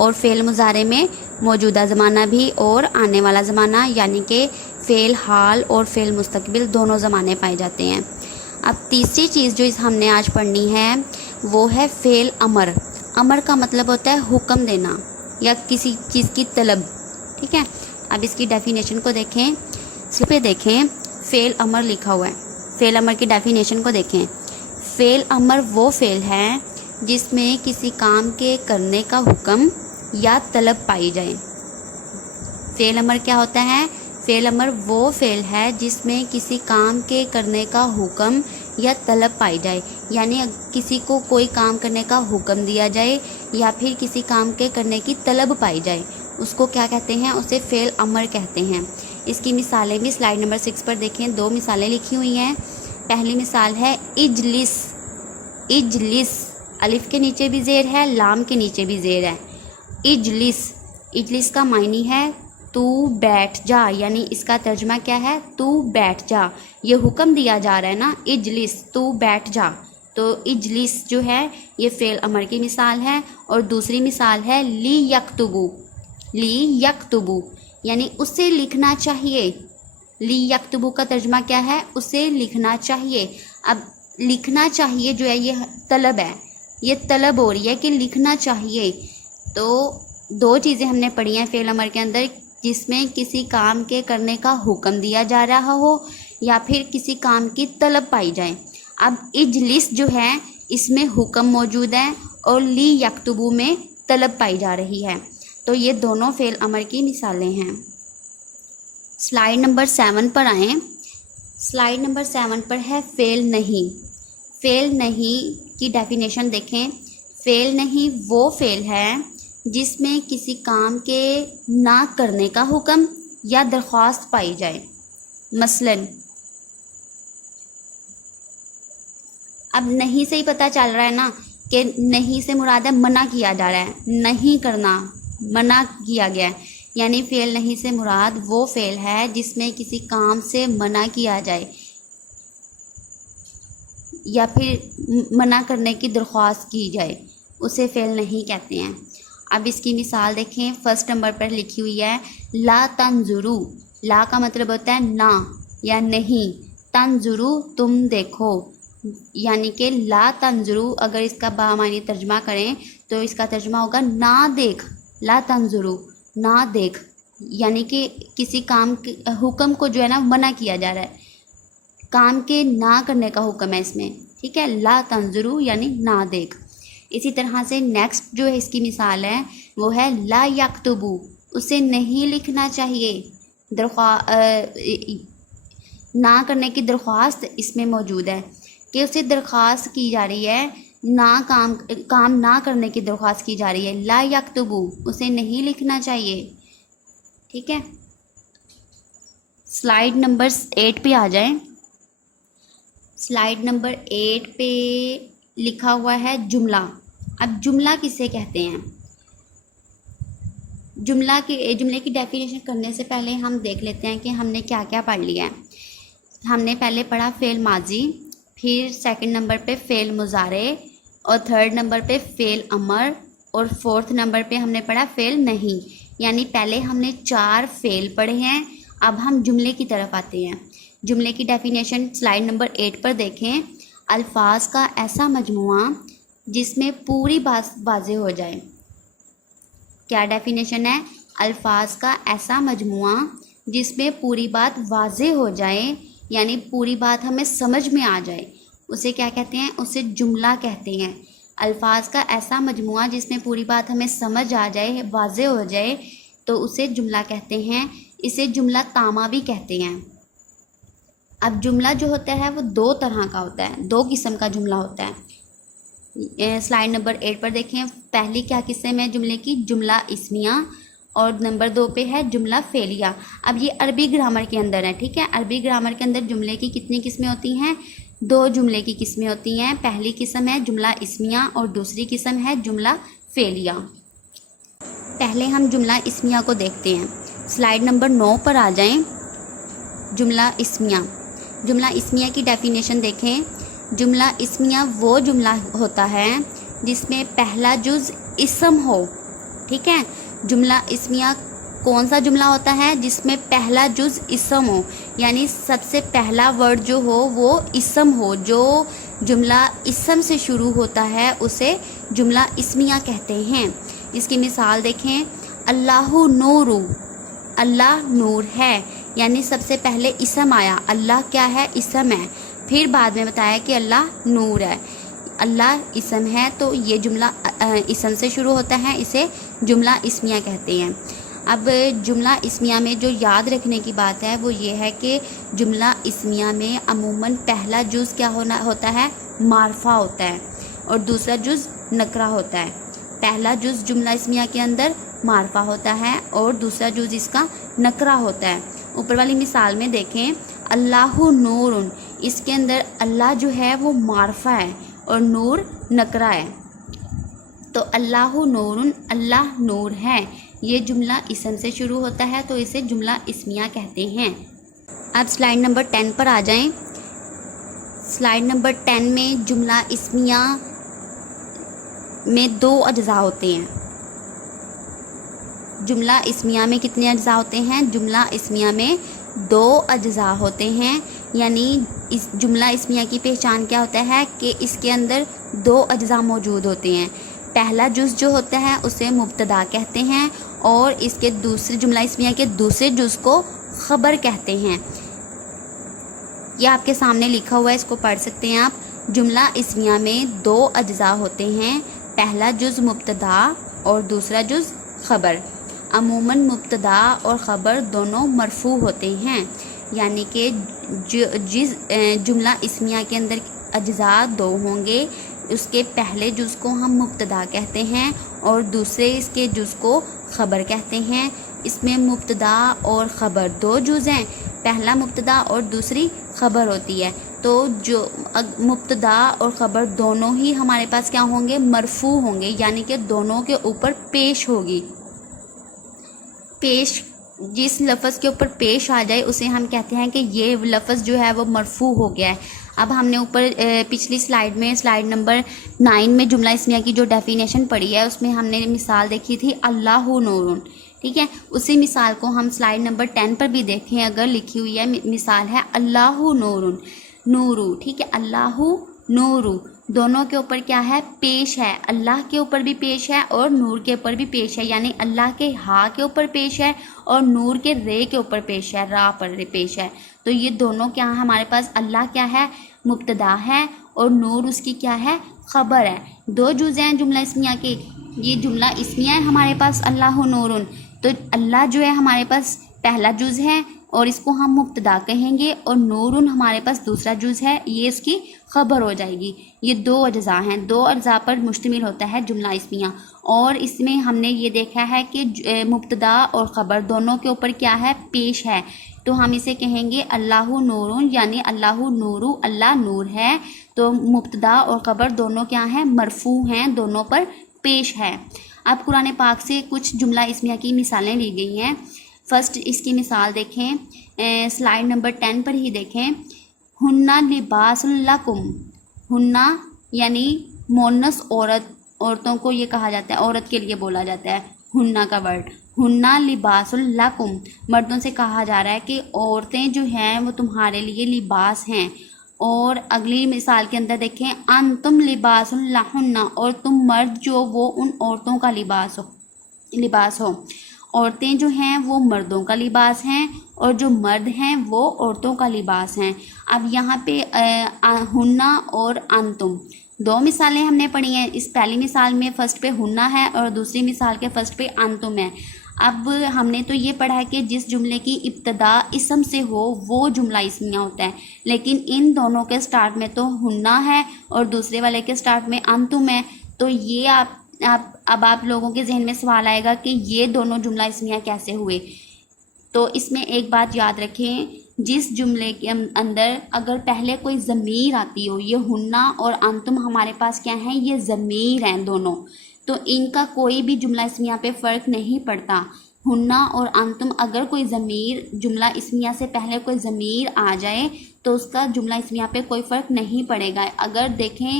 اور فعل مضارع میں موجودہ زمانہ بھی اور آنے والا زمانہ، یعنی کہ فعل حال اور فعل مستقبل دونوں زمانے پائے جاتے ہیں۔ اب تیسری چیز جو ہم نے آج پڑھنی ہے وہ ہے فعل امر۔ امر کا مطلب ہوتا ہے حکم دینا یا کسی چیز کی طلب، ٹھیک ہے۔ اب اس کی ڈیفینیشن کو دیکھیں، اس پہ دیکھیں فعل امر لکھا ہوا ہے۔ فعل امر کی ڈیفینیشن کو دیکھیں۔ فعل امر وہ فعل ہے جس میں کسی کام کے کرنے کا حکم یا طلب پائی جائے۔ فعل امر کیا ہوتا ہے؟ فعل امر وہ فعل ہے جس میں کسی کام کے کرنے کا حکم یا طلب پائی جائے، یعنی کسی کو کوئی کام کرنے کا حکم دیا جائے یا پھر کسی کام کے کرنے کی طلب پائی جائے، اس کو کیا کہتے ہیں؟ اسے فعل امر کہتے ہیں۔ اس کی مثالیں بھی سلائیڈ نمبر 6 پر دیکھیں، 2 مثالیں لکھی ہوئی ہیں۔ پہلی مثال ہے اجلس۔ اجلس، الف کے نیچے بھی زیر ہے، لام کے نیچے بھی زیر ہے۔ اجلس، اجلس کا معنی ہے تو بیٹھ جا، یعنی اس کا ترجمہ کیا ہے؟ تو بیٹھ جا۔ یہ حکم دیا جا رہا ہے نا، اجلس، تو بیٹھ جا، تو اجلس جو ہے یہ فعل امر کی مثال ہے۔ اور دوسری مثال ہے لی یکتبو۔ لی یکتبو یعنی اسے لکھنا چاہیے۔ لی یکتبو کا ترجمہ کیا ہے؟ اسے لکھنا چاہیے۔ اب لکھنا چاہیے جو ہے یہ طلب ہے، یہ طلب ہو رہی ہے کہ لکھنا چاہیے۔ تو 2 چیزیں ہم نے پڑھی ہیں فعل امر کے اندر، جس میں کسی کام کے کرنے کا حکم دیا جا رہا ہو یا پھر کسی کام کی طلب پائی جائے۔ اب اجلس جو ہے اس میں حکم موجود ہے اور لی یکتبو میں طلب پائی جا رہی ہے، تو یہ دونوں فعل امر کی مثالیں ہیں۔ سلائیڈ نمبر 7 پر آئیں۔ سلائیڈ نمبر 7 پر ہے فعل نہیں۔ فعل نہیں کی ڈیفینیشن دیکھیں۔ فعل نہیں وہ فعل ہے جس میں کسی کام کے نہ کرنے کا حکم یا درخواست پائی جائے۔ مثلاً اب نہیں سے ہی پتہ چل رہا ہے نا کہ نہیں سے مراد ہے منع کیا جا رہا ہے، نہیں کرنا منع کیا گیا ہے، یعنی فعل نہیں سے مراد وہ فعل ہے جس میں کسی کام سے منع کیا جائے یا پھر منع کرنے کی درخواست کی جائے، اسے فعل نہیں کہتے ہیں۔ اب اس کی مثال دیکھیں، فرسٹ نمبر پر لکھی ہوئی ہے لا تنظرو۔ لا کا مطلب ہوتا ہے نہ یا نہیں، تنظرو تم دیکھو، یعنی کہ لا تنظرو اگر اس کا بامعنی ترجمہ کریں تو اس کا ترجمہ ہوگا نہ دیکھ۔ لا تنظرو نہ دیکھ، یعنی کہ کسی کام کے حکم کو جو ہے نا منع کیا جا رہا ہے، کام کے نہ کرنے کا حکم ہے اس میں، ٹھیک ہے۔ لا تنظرو یعنی نہ دیکھ۔ اسی طرح سے نیکسٹ جو ہے اس کی مثال ہے وہ ہے لا یکتبو، اسے نہیں لکھنا چاہیے، نہ کرنے کی درخواست اس میں موجود ہے کہ اسے درخواست کی جا رہی ہے، کام نہ کرنے کی درخواست کی جا رہی ہے۔ لا یکتبو اسے نہیں لکھنا چاہیے، ٹھیک ہے۔ سلائیڈ نمبر 8 پہ آ جائیں۔ سلائیڈ نمبر 8 پہ لکھا ہوا ہے جملہ۔ اب جملہ کسے کہتے ہیں؟ جملے کی ڈیفینیشن کرنے سے پہلے ہم دیکھ لیتے ہیں کہ ہم نے کیا کیا پڑھ لیا ہے۔ ہم نے پہلے پڑھا فعل ماضی، پھر سیکنڈ نمبر پہ فعل مضارع، اور تھرڈ نمبر پہ فعل امر، اور فورتھ نمبر پہ ہم نے پڑھا فعل نہیں، یعنی پہلے ہم نے 4 فعل پڑھے ہیں۔ اب ہم جملے کی طرف آتے ہیں۔ جملے کی ڈیفینیشن سلائیڈ نمبر 8 پر دیکھیں۔ الفاظ کا ایسا مجموعہ جس میں پوری بات واضح ہو جائے۔ کیا ڈیفینیشن ہے؟ الفاظ کا ایسا مجموعہ جس میں پوری بات واضح ہو جائے، یعنی پوری بات ہمیں سمجھ میں آ جائے، اسے کیا کہتے ہیں؟ اسے جملہ کہتے ہیں۔ الفاظ کا ایسا مجموعہ جس میں پوری بات ہمیں سمجھ آ جائے، واضح ہو جائے، تو اسے جملہ کہتے ہیں۔ اسے جملہ تامہ بھی کہتے ہیں۔ اب جملہ جو ہوتا ہے وہ 2 طرح کا ہوتا ہے، 2 قسم کا جملہ ہوتا ہے۔ سلائیڈ نمبر 8 پر دیکھیں، پہلی کیا قسم ہے جملے کی؟ جملہ اسمیہ، اور نمبر 2 پہ ہے جملہ فعلیہ۔ اب یہ عربی گرامر کے اندر ہے، ٹھیک ہے۔ عربی گرامر کے اندر جملے کی کتنی قسمیں ہوتی ہیں؟ 2 جملے کی قسمیں ہوتی ہیں۔ پہلی قسم ہے جملہ اسمیہ اور دوسری قسم ہے جملہ فعلیہ۔ پہلے ہم جملہ اسمیہ کو دیکھتے ہیں۔ سلائیڈ نمبر 9 پر آ جائیں۔ جملہ اسمیہ۔ جملہ اسمیہ کی ڈیفینیشن دیکھیں۔ جملہ اسمیہ وہ جملہ ہوتا ہے جس میں پہلا جز اسم ہو، ٹھیک ہے. جملہ اسمیہ کون سا جملہ ہوتا ہے جس میں پہلا جز اسم ہو، یعنی سب سے پہلا ورڈ جو ہو وہ اسم ہو. جو جملہ اسم سے شروع ہوتا ہے اسے جملہ اسمیہ کہتے ہیں. اس کی مثال دیکھیں، اللہ نور، اللہ نور ہے، یعنی سب سے پہلے اسم آیا. اللہ کیا ہے؟ اسم ہے. پھر بعد میں بتایا کہ اللہ نور ہے. اللہ اسم ہے تو یہ جملہ اسم سے شروع ہوتا ہے، اسے جملہ اسمیہ کہتے ہیں. اب جملہ اسمیہ میں جو یاد رکھنے کی بات ہے وہ یہ ہے کہ جملہ اسمیہ میں عموماً پہلا جز کیا ہوتا ہے؟ معرفہ ہوتا ہے، اور دوسرا جز نکرہ ہوتا ہے. پہلا جز جملہ اسمیہ کے اندر معرفہ ہوتا ہے اور دوسرا جز اس کا نکرہ ہوتا ہے. اوپر والی مثال میں دیکھیں، اللہ نور، اس کے اندر اللہ جو ہے وہ معرفہ ہے اور نور نکرہ ہے. تو اللہ نور، اللہ نور ہے، یہ جملہ اسم سے شروع ہوتا ہے تو اسے جملہ اسمیہ کہتے ہیں. اب سلائیڈ نمبر 10 پر آ جائیں. سلائیڈ نمبر 10 میں جملہ اسمیہ میں 2 اجزاء ہوتے ہیں. جملہ اسمیہ میں کتنے اجزاء ہوتے ہیں؟ جملہ اسمیہ میں 2 اجزاء ہوتے ہیں. یعنی اس جملہ اسمیہ کی پہچان کیا ہوتا ہے کہ اس کے اندر 2 اجزاء موجود ہوتے ہیں. پہلا جز جو ہوتا ہے اسے مبتدا کہتے ہیں اور اس کے دوسرے جملہ اسمیہ کے دوسرے جز کو خبر کہتے ہیں. یہ آپ کے سامنے لکھا ہوا ہے، اس کو پڑھ سکتے ہیں آپ. جملہ اسمیہ میں 2 اجزاء ہوتے ہیں، پہلا جز مبتدا اور دوسرا جز خبر. عموماً مبتدا اور خبر دونوں مرفوع ہوتے ہیں، یعنی کہ جس جملہ اسمیہ کے اندر اجزاء 2 ہوں گے، اس کے پہلے جز کو ہم مبتدا کہتے ہیں اور دوسرے اس کے جز کو خبر کہتے ہیں. اس میں مبتدا اور خبر 2 جز ہیں، پہلا مبتدا اور دوسری خبر ہوتی ہے. تو جو مبتدا اور خبر دونوں ہی ہمارے پاس کیا ہوں گے؟ مرفوع ہوں گے، یعنی کہ دونوں کے اوپر پیش ہوگی. پیش جس لفظ کے اوپر پیش آ جائے اسے ہم کہتے ہیں کہ یہ لفظ جو ہے وہ مرفوع ہو گیا ہے. اب ہم نے اوپر پچھلی سلائیڈ میں سلائیڈ نمبر 9 میں جملہ اسمیہ کی جو ڈیفینیشن پڑھی ہے اس میں ہم نے مثال دیکھی تھی اللہ نور. ٹھیک ہے، اسی مثال کو ہم سلائیڈ نمبر 10 پر بھی دیکھیں. اگر لکھی ہوئی ہے مثال ہے اللہ نور، نورو. ٹھیک ہے، اللہ نورو، دونوں کے اوپر کیا ہے؟ پیش ہے. اللہ کے اوپر بھی پیش ہے اور نور کے اوپر بھی پیش ہے، یعنی اللہ کے ہا کے اوپر پیش ہے اور نور کے رے کے اوپر پیش ہے، را پر پیش ہے. تو یہ دونوں کیا ہمارے پاس؟ اللہ کیا ہے؟ مبتدا ہے اور نور اس کی کیا ہے؟ خبر ہے. 2 جز ہیں جملہ اسمیہ کے. یہ جملہ اسمیہ ہے ہمارے پاس اللہ نورن، تو اللہ جو ہے ہمارے پاس پہلا جز ہے اور اس کو ہم مبتدا کہیں گے، اور نورن ہمارے پاس دوسرا جز ہے، یہ اس کی خبر ہو جائے گی. یہ 2 اجزاء ہیں، 2 اجزاء پر مشتمل ہوتا ہے جملہ اسمیہ. اور اس میں ہم نے یہ دیکھا ہے کہ مبتدا اور خبر دونوں کے اوپر کیا ہے؟ پیش ہے. تو ہم اسے کہیں گے اللہ نورن، یعنی اللہ نورو، اللہ نور ہے. تو مبتدا اور خبر دونوں کیا ہیں؟ مرفوع ہیں، دونوں پر پیش ہے. اب قرآن پاک سے کچھ جملہ اسمیہ کی مثالیں لی گئی ہیں. فرسٹ اس کی مثال دیکھیں، سلائیڈ نمبر 10 پر ہی دیکھیں. ہنّا لباس لکم، ہنّا یعنی مونس عورتوں کو یہ کہا جاتا ہے، عورت کے لیے بولا جاتا ہے ہنّا کا ورڈ. ہنّا لباس لکم، مردوں سے کہا جا رہا ہے کہ عورتیں جو ہیں وہ تمہارے لیے لباس ہیں. اور اگلی مثال کے اندر دیکھیں، انتم لباس لہن، اور تم مرد جو وہ ان عورتوں کا لباس ہو. عورتیں جو ہیں وہ مردوں کا لباس ہیں اور جو مرد ہیں وہ عورتوں کا لباس ہیں. اب یہاں پہ ہنّا اور انتم 2 مثالیں ہم نے پڑھی ہیں. اس پہلی مثال میں فرسٹ پہ ہنّا ہے اور دوسری مثال کے فرسٹ پہ انتم ہے. اب ہم نے تو یہ پڑھا ہے کہ جس جملے کی ابتدا اسم سے ہو وہ جملہ اسمیہ ہوتا ہے، لیکن ان دونوں کے سٹارٹ میں تو ہنّا ہے اور دوسرے والے کے سٹارٹ میں انتم ہے. تو یہ اب آپ لوگوں کے ذہن میں سوال آئے گا کہ یہ دونوں جملہ اسمیہ کیسے ہوئے. تو اس میں ایک بات یاد رکھیں، جس جملے کے اندر اگر پہلے کوئی ضمیر آتی ہو، یہ ہنّا اور انتم ہمارے پاس کیا ہیں؟ یہ ضمیر ہیں دونوں، تو ان کا کوئی بھی جملہ اسمیہ پہ فرق نہیں پڑتا. ہنّا اور انتم اگر کوئی ضمیر جملہ اسمیہ سے پہلے کوئی ضمیر آ جائے تو اس کا جملہ اسمیہ پہ کوئی فرق نہیں پڑے گا۔ اگر دیکھیں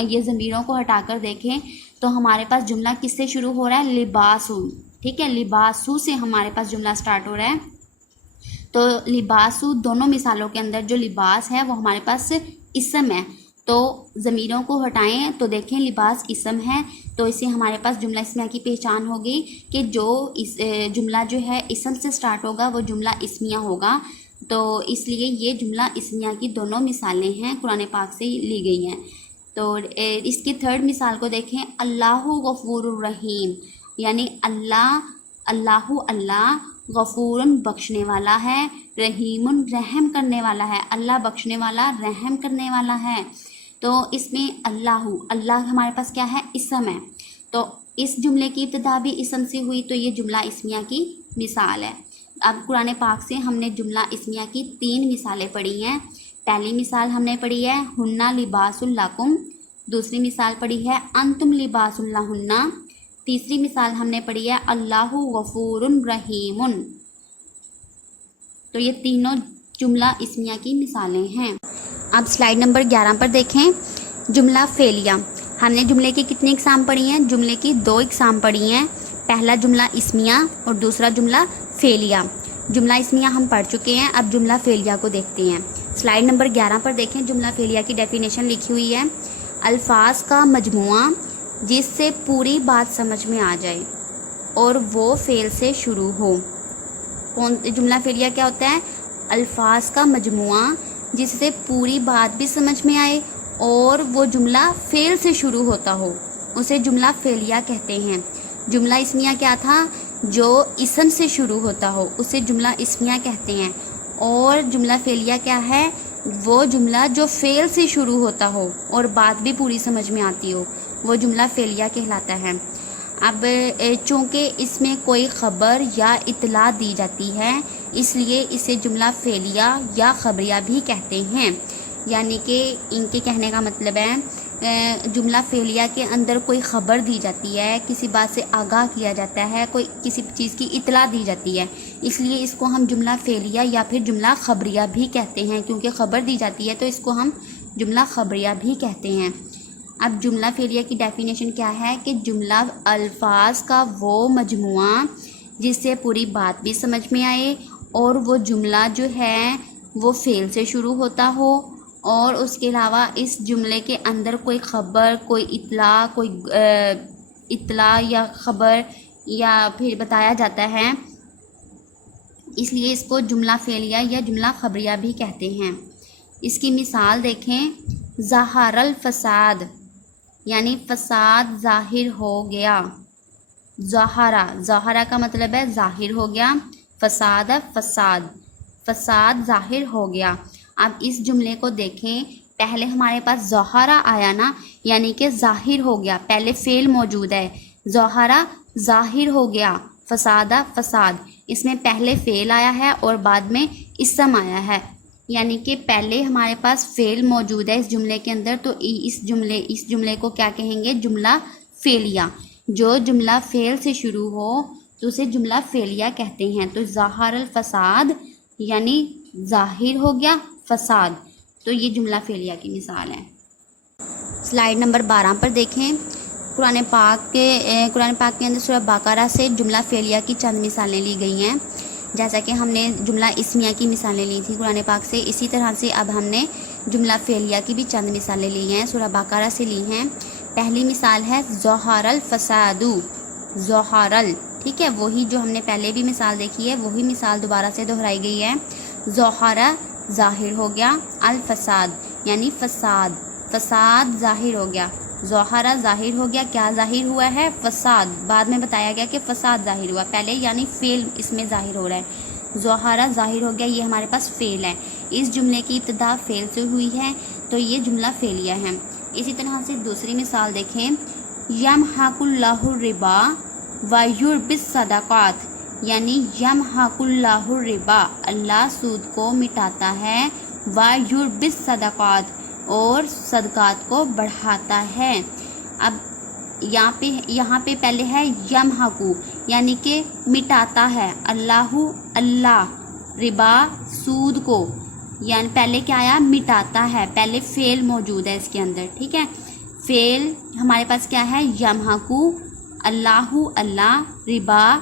یہ ضمیروں کو ہٹا کر دیکھیں تو ہمارے پاس جملہ کس سے شروع ہو رہا ہے؟ لباسو، ٹھیک ہے، لباسو سے ہمارے پاس جملہ سٹارٹ ہو رہا ہے۔ تو لباسو دونوں مثالوں کے اندر جو لباس ہے وہ ہمارے پاس اسم ہے، تو ضمیروں کو ہٹائیں تو دیکھیں لباس اسم ہے، تو اسے ہمارے پاس جملہ اسمیہ کی پہچان ہوگی کہ جو جملہ جو ہے اسم سے سٹارٹ ہوگا وہ جملہ اسمیہ ہوگا۔ تو اس لیے یہ جملہ اسمیہ کی دونوں مثالیں ہیں، قرآن پاک سے لی گئی ہیں۔ تو اس کی تھرڈ مثال کو دیکھیں، اللہ غفور الرحیم، یعنی اللہ غفور اللہ والا ہے، رحیم رحم کرنے والا ہے، اللہ بخشنے والا رحم کرنے والا ہے۔ تو اس میں اللہ ہمارے پاس کیا ہے؟ اسم ہے، تو اس جملے کی ابتدا بھی اسم سے ہوئی، تو یہ جملہ اسمیہ کی مثال ہے۔ اب قرآن پاک سے ہم نے جملہ اسمیہ کی 3 مثالیں پڑھی ہیں۔ پہلی مثال ہم نے پڑھی ہے ہنہ لباس لکم، دوسری مثال پڑھی ہے انتم لباس لہن، تیسری مثال ہم نے پڑھی ہے اللہ غفور رحیم۔ تو یہ تینوں جملہ اسمیہ کی مثالیں ہیں۔ اب سلائیڈ نمبر 11 پر دیکھیں جملہ فعلیہ۔ ہم نے جملے کی کتنی اقسام پڑھی ہیں؟ جملے کی 2 اقسام پڑھی ہیں، پہلا جملہ اسمیہ اور دوسرا جملہ فعلیہ۔ جملہ اسمیہ ہم پڑھ چکے ہیں، اب جملہ فعلیہ کو دیکھتے ہیں۔ سلائیڈ نمبر 11 پر دیکھیں جملہ فعلیہ کی ڈیفینیشن لکھی ہوئی ہے، الفاظ کا مجموعہ جس سے پوری بات سمجھ میں آ جائے اور وہ فعل سے شروع ہو۔ جملہ فعلیہ کیا ہوتا ہے؟ الفاظ کا مجموعہ جس سے پوری بات بھی سمجھ میں آئے اور وہ جملہ فعل سے شروع ہوتا ہو، اسے جملہ فعلیہ کہتے ہیں۔ جملہ اسمیہ کیا تھا؟ جو اسم سے شروع ہوتا ہو اسے جملہ اسمیہ کہتے ہیں، اور جملہ فعلیہ کیا ہے؟ وہ جملہ جو فعل سے شروع ہوتا ہو اور بات بھی پوری سمجھ میں آتی ہو، وہ جملہ فعلیہ کہلاتا ہے۔ اب چونکہ اس میں کوئی خبر یا اطلاع دی جاتی ہے اس لیے اسے جملہ فعلیہ یا خبریہ بھی کہتے ہیں، یعنی کہ ان کے کہنے کا مطلب ہے جملہ فعلیہ کے اندر کوئی خبر دی جاتی ہے، کسی بات سے آگاہ کیا جاتا ہے، کوئی کسی چیز کی اطلاع دی جاتی ہے، اس لیے اس کو ہم جملہ فعلیہ یا پھر جملہ خبریہ بھی کہتے ہیں، کیونکہ خبر دی جاتی ہے تو اس کو ہم جملہ خبریہ بھی کہتے ہیں۔ اب جملہ فعلیہ کی ڈیفینیشن کیا ہے کہ جملہ الفاظ کا وہ مجموعہ جس سے پوری بات بھی سمجھ میں آئے اور وہ جملہ جو ہے وہ فعل سے شروع ہوتا ہو، اور اس کے علاوہ اس جملے کے اندر کوئی خبر، کوئی اطلاع یا خبر یا پھر بتایا جاتا ہے، اس لیے اس کو جملہ فعلیہ یا جملہ خبریہ بھی کہتے ہیں۔ اس کی مثال دیکھیں، ظہر الفساد، یعنی فساد ظاہر ہو گیا۔ ظہرہ کا مطلب ہے ظاہر ہو گیا، فساد فساد ظاہر ہو گیا۔ اب اس جملے کو دیکھیں، پہلے ہمارے پاس ظہرہ آیا نا، یعنی کہ ظاہر ہو گیا، پہلے فعل موجود ہے، ظہرہ ظاہر ہو گیا، فساد، اس میں پہلے فعل آیا ہے اور بعد میں اسم آیا ہے، یعنی کہ پہلے ہمارے پاس فعل موجود ہے اس جملے کے اندر، تو اس جملے کو کیا کہیں گے؟ جملہ فعلیہ۔ جو جملہ فعل سے شروع ہو تو اسے جملہ فعلیہ کہتے ہیں۔ تو ظہر الفساد یعنی ظاہر ہو گیا فساد، تو یہ جملہ فعلیہ کی مثال ہے۔ سلائیڈ نمبر 12 پر دیکھیں، قرآن پاک کے اندر سورہ بقرہ سے جملہ فعلیہ کی چند مثالیں لی گئی ہیں۔ جیسا کہ ہم نے جملہ اسمیہ کی مثالیں لی تھی قرآن پاک سے، اسی طرح سے اب ہم نے جملہ فعلیہ کی بھی چند مثالیں لی ہیں، سورہ بقرہ سے لی ہیں۔ پہلی مثال ہے ظہر الفساد، ٹھیک ہے، وہی جو ہم نے پہلے بھی مثال دیکھی ہے وہی مثال دوبارہ سے دہرائی گئی ہے۔ ظہر ظاہر ہو گیا، الفساد یعنی فساد ظاہر ہو گیا، ظہرہ ظاہر ہو گیا، کیا ظاہر ہوا ہے؟ فساد، بعد میں بتایا گیا کہ فساد ظاہر ہوا، پہلے یعنی فعل اس میں ظاہر ہو رہا ہے۔ ظہرہ ظاہر ہو گیا، یہ ہمارے پاس فعل ہے، اس جملے کی ابتدا فعل سے ہوئی ہے تو یہ جملہ فعلیہ ہے۔ اسی طرح سے دوسری مثال دیکھیں، یمحق اللہ الربا ویربی الصدقات، یعنی یمحق اللہ الربا، اللہ سود کو مٹاتا ہے، ویربی الصدقات، اور صدقات کو بڑھاتا ہے۔ اب یہاں پہ پہلے ہے یمحقو یعنی کہ مٹاتا ہے، اللہ ربا سود کو، یعنی پہلے کیا آیا؟ مٹاتا ہے، پہلے فعل موجود ہے اس کے اندر، ٹھیک ہے. فعل ہمارے پاس کیا ہے؟ یمحقو، اللہ اللہ، ربا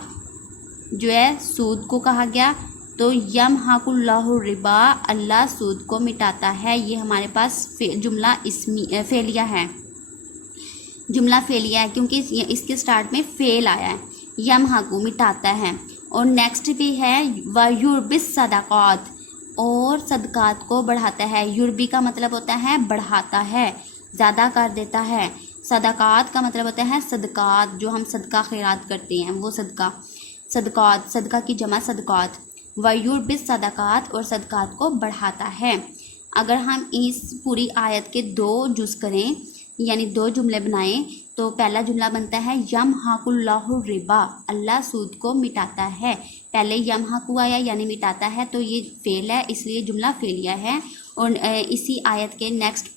جو ہے سود کو کہا گیا، تو یمحق اللہ الربا، اللہ سود کو مٹاتا ہے. یہ ہمارے پاس جملہ اسمی فعلیہ ہے، جملہ فعلیہ ہے کیونکہ اس کے سٹارٹ میں فعل آیا ہے. یمحق مٹاتا ہے. اور نیکسٹ بھی ہے وَيُرْبِي الصَّدَقَاتِ، اور صدقات کو بڑھاتا ہے. یوربی کا مطلب ہوتا ہے بڑھاتا ہے، زیادہ کر دیتا ہے. صدقات کا مطلب ہوتا ہے صدقات، جو ہم صدقہ خیرات کرتے ہیں وہ صدقہ. صدقات، صدقہ کی جمع صدقات. وَيُرْبِي الصَّدَقَاتِ، اور صدقات کو بڑھاتا ہے. اگر ہم اس پوری آیت کے 2 جز کریں یعنی 2 جملے بنائیں تو پہلا جملہ بنتا ہے یمحق اللہ الربا، اللہ سود کو مٹاتا ہے. پہلے یمحق آیا یعنی مٹاتا ہے، تو یہ فعل ہے اس لیے جملہ فعلیہ ہے. اور اسی آیت کے نیکسٹ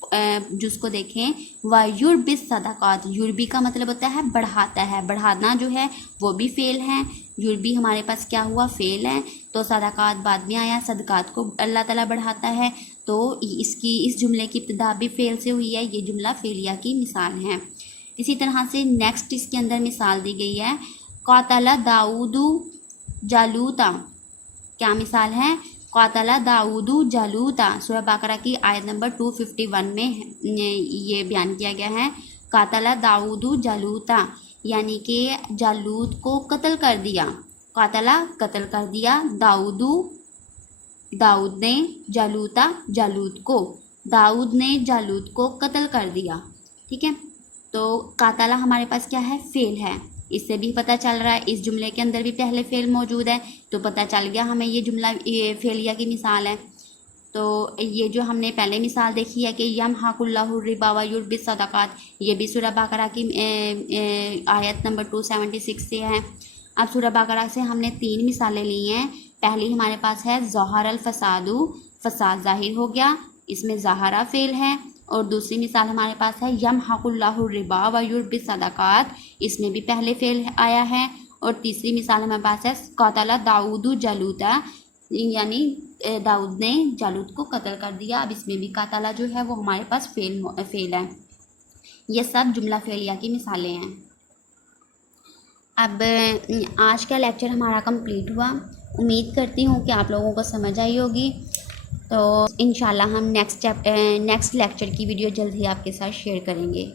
جز کو دیکھیں وَيُرْبِي الصَّدَقَاتِ، یوربی کا مطلب ہوتا ہے بڑھاتا ہے، بڑھانا جو ہے وہ بھی فعل ہے. یوربی ہمارے پاس کیا ہوا؟ فعل ہے. تو صدقات بعد میں آیا، صدقات کو اللہ تعالیٰ بڑھاتا ہے، تو اس جملے کی ابتدا بھی فعل سے ہوئی ہے. یہ جملہ فعلیہ کی مثال ہے. اسی طرح سے نیکسٹ اس کے اندر مثال دی گئی ہے قاتل داؤد جالوتا. کیا مثال ہے؟ قاتل داؤد جالوتا، سورہ بقرہ کی آیت نمبر 251 میں یہ بیان کیا گیا ہے. قاتل داؤد جالوتا یعنی کہ جالوت کو قتل کر دیا. قاتلہ قتل کر دیا، داؤد نے، جالوتا جالوت کو، داؤد نے جالوت کو قتل کر دیا. ٹھیک ہے، تو قاتلہ ہمارے پاس کیا ہے؟ فعل ہے. اس سے بھی پتہ چل رہا ہے اس جملے کے اندر بھی پہلے فعل موجود ہے، تو پتہ چل گیا ہمیں یہ جملہ فعلیہ کی مثال ہے. تو یہ جو ہم نے پہلے مثال دیکھی ہے کہ یمحق اللہ الربا ویربی الصدقات، یہ بھی سورہ بقرہ کی آیت نمبر 276 سے ہے. اب سورہ بقرہ سے ہم نے 3 مثالیں لی ہیں. پہلی ہمارے پاس ہے ظہر الفساد، فساد ظاہر ہو گیا، اس میں ظاہرہ فعل ہے. اور دوسری مثال ہمارے پاس ہے یمحق اللہ الربا ویربی الصدقات، اس میں بھی پہلے فعل آیا ہے. اور تیسری مثال ہمارے پاس ہے قاتل داؤد جالوتا، یعنی داؤد نے جالوت کو قتل کر دیا. اب اس میں بھی قاتلہ جو ہے وہ ہمارے پاس فعل ہے. یہ سب جملہ فعلیہ کی مثالیں ہیں. اب آج کا لیکچر ہمارا کمپلیٹ ہوا. امید کرتی ہوں کہ آپ لوگوں کو سمجھ آئی ہوگی. تو انشاءاللہ ہم نیکسٹ لیکچر کی ویڈیو جلد ہی آپ کے ساتھ شیئر کریں گے.